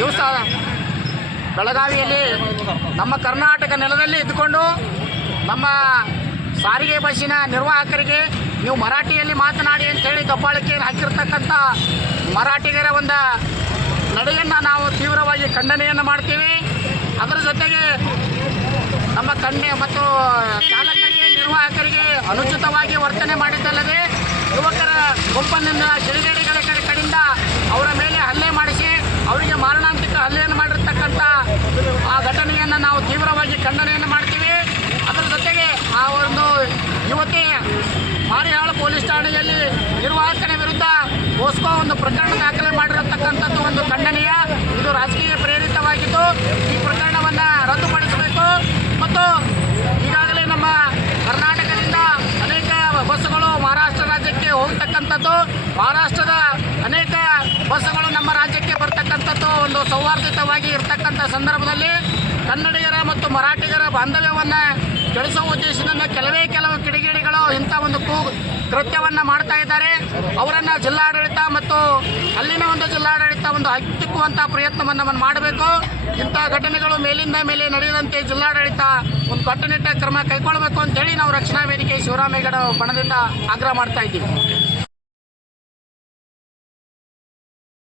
ದಿವಸ ಬೆಳಗಾವಿಯಲ್ಲಿ ನಮ್ಮ ಕರ್ನಾಟಕ ನೆಲದಲ್ಲಿ ಇದ್ದುಕೊಂಡು ನಮ್ಮ ಸಾರಿಗೆ ಬಸ್ಸಿನ ನಿರ್ವಾಹಕರಿಗೆ ನೀವು ಮರಾಠಿಯಲ್ಲಿ ಮಾತನಾಡಿ ಅಂತೇಳಿ ದಬ್ಬಾಳಿಕೆಯನ್ನು ಹಾಕಿರ್ತಕ್ಕಂಥ ಮರಾಠಿಗರ ಒಂದು ನಡೆಯನ್ನು ನಾವು ತೀವ್ರವಾಗಿ ಖಂಡನೆಯನ್ನು ಮಾಡ್ತೀವಿ. ಅದರ ಜೊತೆಗೆ ನಮ್ಮ ಕನ್ಯೆ ಮತ್ತು ಚಾಲಕರಿಗೆ ನಿರ್ವಾಹಕರಿಗೆ ಅನುಚಿತವಾಗಿ ವರ್ತನೆ ಮಾಡಿದ್ದಲ್ಲದೆ ಯುವಕರ ಗುಂಪನ್ನಿಂದ ಕಿಡಿಗೇಡಿಗಳ ಕಡೆಯಿಂದ ಅವರ ಮೇಲೆ ಹಲ್ಲೆ ಮಾಡಿಸಿ ಅವರಿಗೆ ಮಾರಣಾಂತಿಕ ಹಲ್ಲೆಯನ್ನು ಮಾಡಿರ್ತಕ್ಕಂಥ ಆ ಘಟನೆಯನ್ನು ನಾವು ತೀವ್ರವಾಗಿ ಖಂಡನೆಯನ್ನು ಮಾಡ್ತೀವಿ. ಅದರ ಜೊತೆಗೆ ಆ ಒಂದು ಯುವತಿ ಮಾರಿಹಾಳ ಪೊಲೀಸ್ ಠಾಣೆಯಲ್ಲಿ ನಿರ್ವಾಹಕನ ವಿರುದ್ಧ ಪೋಸ್ಕೋ ಒಂದು ಪ್ರಕರಣ ದಾಖಲೆ ಮಾಡಿರತಕ್ಕಂಥದ್ದು ಒಂದು ಖಂಡನೀಯ. ಇದು ರಾಜಕೀಯ ಪ್ರೇರಿತವಾಗಿದ್ದು ಈ ಪ್ರಕರಣವನ್ನು ರದ್ದುಪಡಿಸಬೇಕು. ಮತ್ತು ಈಗಾಗಲೇ ನಮ್ಮ ಕರ್ನಾಟಕದಿಂದ ಅನೇಕ ಬಸ್ಸುಗಳು ಮಹಾರಾಷ್ಟ್ರ ರಾಜ್ಯಕ್ಕೆ ಹೋಗ್ತಕ್ಕಂಥದ್ದು, ಮಹಾರಾಷ್ಟ್ರದ ಅನೇಕ ಬಸ್ಸುಗಳು ನಮ್ಮ ರಾಜ್ಯಕ್ಕೆ ಬರ್ತಕ್ಕಂಥದ್ದು ಒಂದು ಸೌಹಾರ್ದಿತವಾಗಿ ಇರತಕ್ಕಂಥ ಸಂದರ್ಭದಲ್ಲಿ ಕನ್ನಡಿಗರ ಮತ್ತು ಮರಾಠಿಗರ ಬಾಂಧವ್ಯವನ್ನು ಕೆಡಿಸುವ ಉದ್ದೇಶದಿಂದ ಕೆಲವು ಕಿಡಿಗೇಡಿಗಳು ಇಂಥ ಒಂದು ಕೃತ್ಯವನ್ನು ಮಾಡ್ತಾ ಇದ್ದಾರೆ. ಅವರನ್ನು ಜಿಲ್ಲಾಡಳಿತ ಮತ್ತು ಅಲ್ಲಿನ ಒಂದು ಜಿಲ್ಲಾಡಳಿತ ಒಂದು ಹತ್ತಿಕ್ಕುವಂಥ ಪ್ರಯತ್ನವನ್ನು ಮಾಡಬೇಕು. ಇಂಥ ಘಟನೆಗಳು ಮೇಲಿಂದ ಮೇಲೆ ನಡೆಯದಂತೆ ಜಿಲ್ಲಾಡಳಿತ ಒಂದು ಕಟ್ಟುನಿಟ್ಟಾದ ಕ್ರಮ ಕೈಗೊಳ್ಳಬೇಕು ಅಂತೇಳಿ ನಾವು ರಕ್ಷಣಾ ವೇದಿಕೆ ಶಿವರಾಮೇಗೌಡ ಬಣದಿಂದ ಆಗ್ರಹ ಮಾಡ್ತಾ ಇದ್ದೀವಿ.